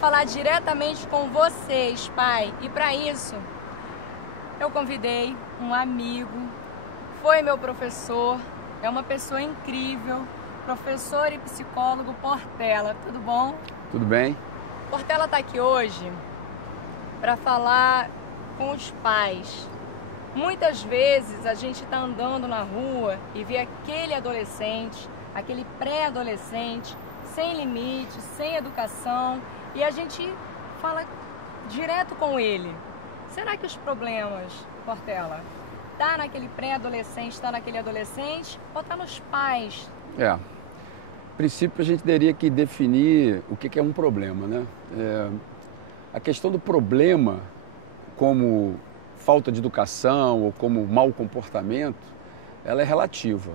falar diretamente com vocês, pai. E para isso, eu convidei um amigo, foi meu professor, é uma pessoa incrível, professor e psicólogo Portela. Tudo bom? Tudo bem. Portela está aqui hoje para falar com os pais. Muitas vezes a gente está andando na rua e vê aquele adolescente, aquele pré-adolescente, sem limite, sem educação, e a gente fala direto com ele. Será que os problemas, Portela, tá naquele pré-adolescente, está naquele adolescente ou está nos pais? A princípio a gente teria que definir o que é um problema, né? A questão do problema como falta de educação ou como mau comportamento, ela é relativa.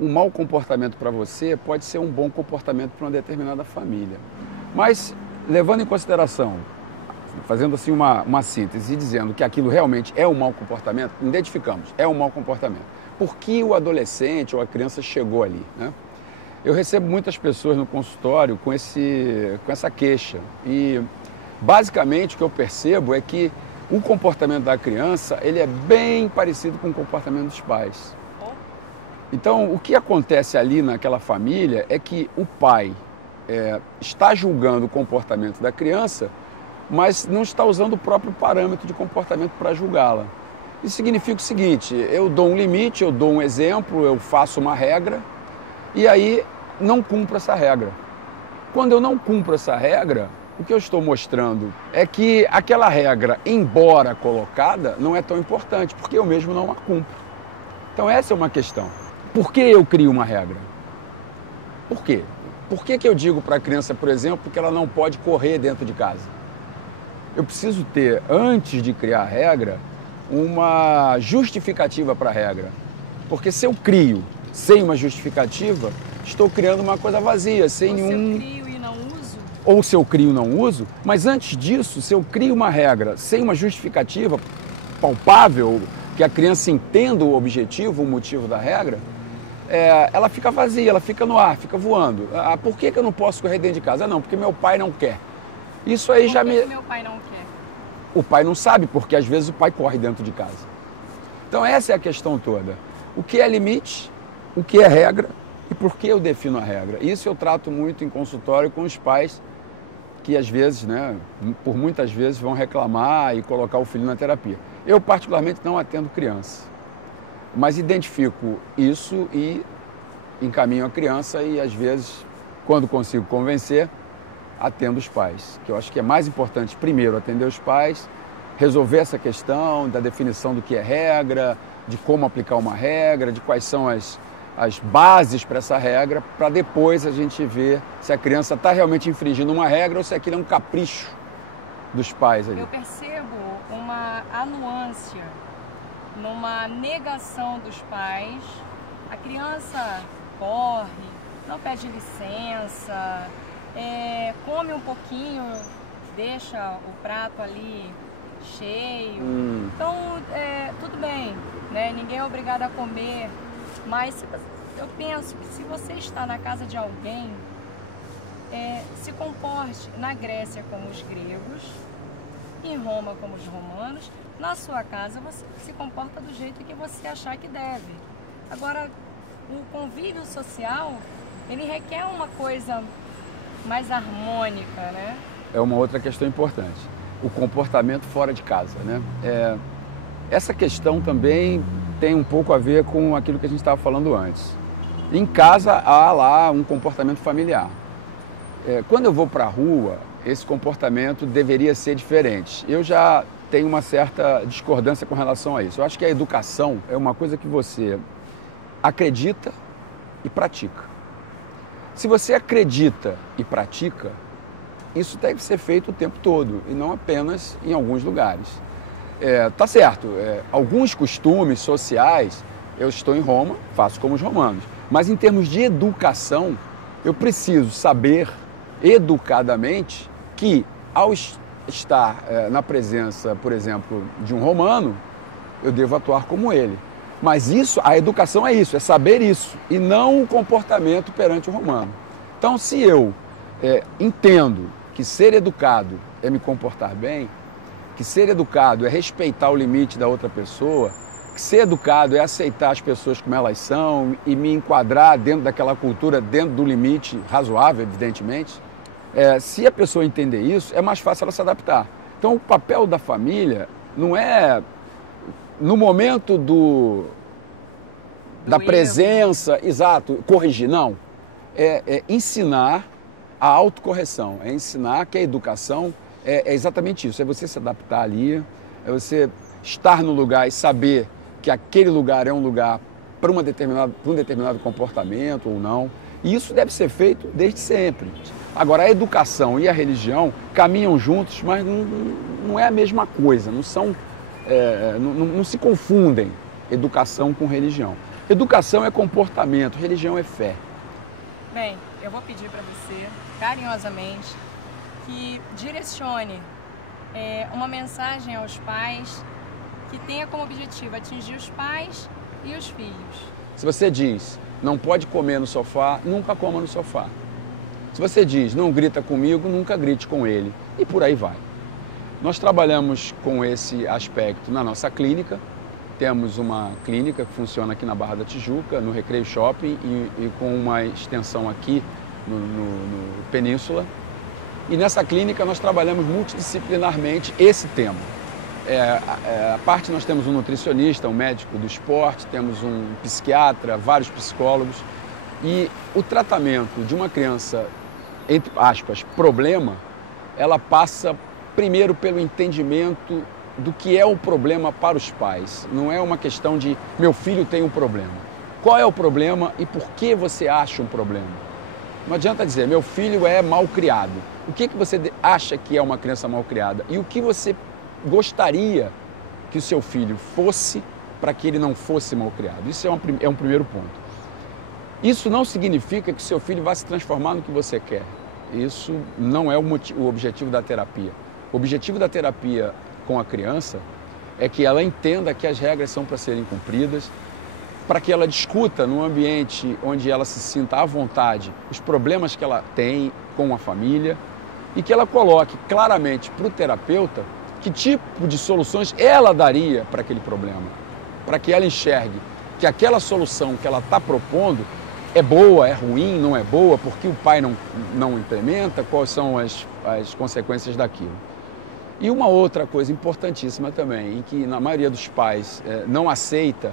Um mau comportamento para você pode ser um bom comportamento para uma determinada família. Mas, levando em consideração, fazendo assim uma síntese e dizendo que aquilo realmente é um mau comportamento, identificamos, é um mau comportamento. Por que o adolescente ou a criança chegou ali, né? Eu recebo muitas pessoas no consultório com essa queixa e, basicamente, o que eu percebo é que o comportamento da criança ele é bem parecido com o comportamento dos pais. Então, o que acontece ali naquela família é que o pai está julgando o comportamento da criança, mas não está usando o próprio parâmetro de comportamento para julgá-la. Isso significa o seguinte: eu dou um limite, eu dou um exemplo, eu faço uma regra e aí não cumpro essa regra. Quando eu não cumpro essa regra, o que eu estou mostrando é que aquela regra, embora colocada, não é tão importante, porque eu mesmo não a cumpro. Então essa é uma questão. Por que eu crio uma regra? Por quê? Por que eu digo para a criança, por exemplo, que ela não pode correr dentro de casa? Eu preciso ter, antes de criar a regra, uma justificativa para a regra. Porque se eu crio sem uma justificativa, estou criando uma coisa vazia, sem nenhum... Se eu crio e não uso? Ou se eu crio e não uso, mas antes disso, se eu crio uma regra sem uma justificativa palpável, que a criança entenda o objetivo, o motivo da regra, ela fica vazia, ela fica no ar, fica voando. Por que eu não posso correr dentro de casa? Não, porque meu pai não quer. Isso aí já me... Por que meu pai não quer? O pai não sabe, porque às vezes o pai corre dentro de casa. Então essa é a questão toda. O que é limite, o que é regra e por que eu defino a regra. Isso eu trato muito em consultório com os pais que às vezes, né, por muitas vezes vão reclamar e colocar o filho na terapia. Eu particularmente não atendo criança, mas identifico isso e encaminho a criança e às vezes, quando consigo convencer, atendo os pais, que eu acho que é mais importante primeiro atender os pais, resolver essa questão da definição do que é regra, de como aplicar uma regra, de quais são as bases para essa regra, para depois a gente ver se a criança está realmente infringindo uma regra ou se aquilo é um capricho dos pais ali. Eu percebo uma anuância numa negação dos pais. A criança corre, não pede licença, come um pouquinho, deixa o prato ali cheio. Então, tudo bem, né? Ninguém é obrigado a comer, mas eu penso que se você está na casa de alguém, se comporte na Grécia como os gregos, em Roma como os romanos. Na sua casa você se comporta do jeito que você achar que deve. Agora, o convívio social, ele requer uma coisa mais harmônica, né? É uma outra questão importante, o comportamento fora de casa, né? Essa questão também tem um pouco a ver com aquilo que a gente estava falando antes. Em casa há lá um comportamento familiar. Quando eu vou para a rua, esse comportamento deveria ser diferente. Eu já tenho uma certa discordância com relação a isso. Eu acho que a educação é uma coisa que você acredita e pratica. Se você acredita e pratica, isso deve ser feito o tempo todo e não apenas em alguns lugares. Tá certo, alguns costumes sociais, eu estou em Roma, faço como os romanos, mas em termos de educação, eu preciso saber educadamente que ao estar na presença, por exemplo, de um romano, eu devo atuar como ele. Mas a educação é isso, é saber isso, e não o comportamento perante o romano. Então, se eu entendo que ser educado é me comportar bem, que ser educado é respeitar o limite da outra pessoa, que ser educado é aceitar as pessoas como elas são e me enquadrar dentro daquela cultura, dentro do limite razoável, evidentemente, se a pessoa entender isso, é mais fácil ela se adaptar. Então, o papel da família não é, no momento da presença, exato, corrigir, não. É ensinar a autocorreção, é ensinar que a educação é exatamente isso, é você se adaptar ali, é você estar no lugar e saber que aquele lugar é um lugar para um determinado comportamento ou não. E isso deve ser feito desde sempre. Agora, a educação e a religião caminham juntos, mas não é a mesma coisa, não se confundem educação com religião. Educação é comportamento, religião é fé. Bem, eu vou pedir para você, carinhosamente, que direcione uma mensagem aos pais que tenha como objetivo atingir os pais e os filhos. Se você diz, não pode comer no sofá, nunca coma no sofá. Se você diz, não grita comigo, nunca grite com ele. E por aí vai. Nós trabalhamos com esse aspecto na nossa clínica. Temos uma clínica que funciona aqui na Barra da Tijuca, no Recreio Shopping e com uma extensão aqui no Península. E nessa clínica nós trabalhamos multidisciplinarmente esse tema. A parte nós temos um nutricionista, um médico do esporte, temos um psiquiatra, vários psicólogos. E o tratamento de uma criança, entre aspas, problema, ela passa primeiro pelo entendimento do que é o problema para os pais. Não é uma questão de meu filho tem um problema. Qual é o problema e por que você acha um problema? Não adianta dizer, meu filho é mal criado. O que você acha que é uma criança mal criada? E o que você gostaria que o seu filho fosse para que ele não fosse mal criado? Isso é um primeiro ponto. Isso não significa que o seu filho vai se transformar no que você quer. Isso não é o objetivo da terapia. O objetivo da terapia com a criança é que ela entenda que as regras são para serem cumpridas, para que ela discuta num ambiente onde ela se sinta à vontade os problemas que ela tem com a família e que ela coloque claramente para o terapeuta que tipo de soluções ela daria para aquele problema, para que ela enxergue que aquela solução que ela está propondo é boa, é ruim, não é boa, porque o pai não implementa, quais são as consequências daquilo. E uma outra coisa importantíssima também, em que na maioria dos pais não aceita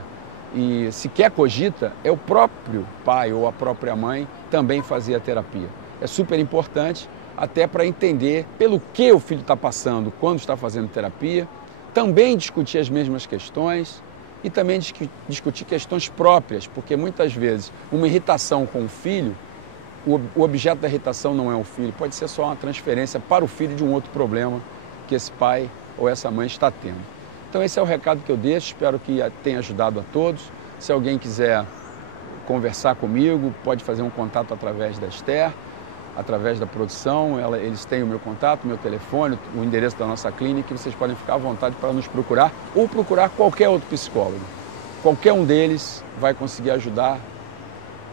e sequer cogita, é o próprio pai ou a própria mãe também fazer a terapia. É super importante até para entender pelo que o filho está passando quando está fazendo terapia, também discutir as mesmas questões e também discutir questões próprias, porque muitas vezes uma irritação com o filho, o objeto da irritação não é o filho, pode ser só uma transferência para o filho de um outro problema que esse pai ou essa mãe está tendo. Então esse é o recado que eu deixo, espero que tenha ajudado a todos. Se alguém quiser conversar comigo, pode fazer um contato através da Esther, através da produção, eles têm o meu contato, o meu telefone, o endereço da nossa clínica, e vocês podem ficar à vontade para nos procurar ou procurar qualquer outro psicólogo. Qualquer um deles vai conseguir ajudar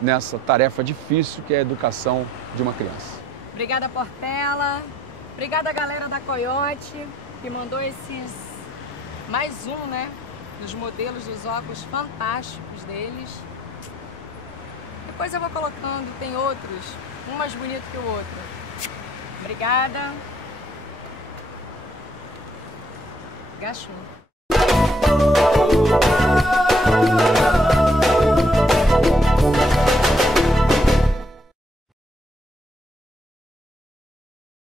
nessa tarefa difícil que é a educação de uma criança. Obrigada, Portela. Obrigada, galera da Coyote, que mandou mais um, né, dos modelos dos óculos fantásticos deles. Depois eu vou colocando, tem outros, um mais bonito que o outro. Obrigada. Gachou.